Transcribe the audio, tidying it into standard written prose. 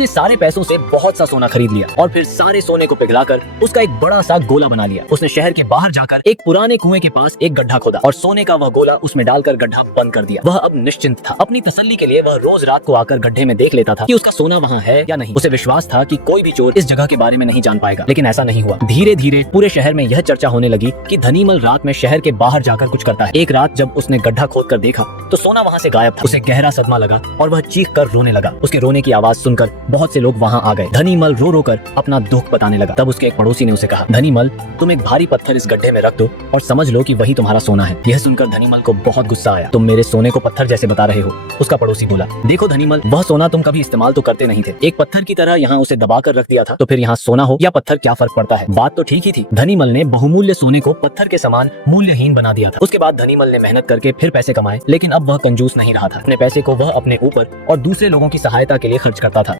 उसने सारे पैसों से बहुत सा सोना खरीद लिया और फिर सारे सोने को पिघलाकर उसका एक बड़ा सा गोला बना लिया। उसने शहर के बाहर जाकर एक पुराने कुएं के पास एक गड्ढा खोदा और सोने का वह गोला उसमें डालकर गड्ढा बंद कर दिया। वह अब निश्चिंत था। अपनी तसल्ली के लिए वह रोज रात को आकर गड्ढे में देख लेता था कि उसका सोना वहाँ है या नहीं। उसे विश्वास था कि कोई भी चोर इस जगह के बारे में नहीं जान पाएगा, लेकिन ऐसा नहीं हुआ। धीरे धीरे पूरे शहर में यह चर्चा होने लगी कि धनीमल रात में शहर के बाहर जाकर कुछ करता है। एक रात जब उसने गड्ढा खोदकर देखा तो सोना वहाँ से गायब था। उसे गहरा सदमा लगा और वह चीख कर रोने लगा। उसके रोने की आवाज सुनकर बहुत से लोग वहाँ आ गए। धनीमल रो रो कर अपना दुख बताने लगा। तब उसके एक पड़ोसी ने उसे कहा, धनीमल, तुम एक भारी पत्थर इस गड्ढे में रख दो और समझ लो कि वही तुम्हारा सोना है। यह सुनकर धनीमल को बहुत गुस्सा आया। तुम मेरे सोने को पत्थर जैसे बता रहे हो। उसका पड़ोसी बोला, देखो धनीमल, वह सोना तुम कभी इस्तेमाल तो करते नहीं थे। एक पत्थर की तरह यहाँ उसे दबा कर रख दिया था, तो फिर यहाँ सोना हो या पत्थर क्या फर्क पड़ता है। बात तो ठीक ही थी। धनीमल ने बहुमूल्य सोने को पत्थर के समान मूल्यहीन बना दिया था। उसके बाद धनीमल ने मेहनत करके फिर पैसे कमाए, लेकिन अब वह कंजूस नहीं रहा था। अपने पैसे को वह अपने ऊपर और दूसरे लोगों की सहायता के लिए खर्च करता था।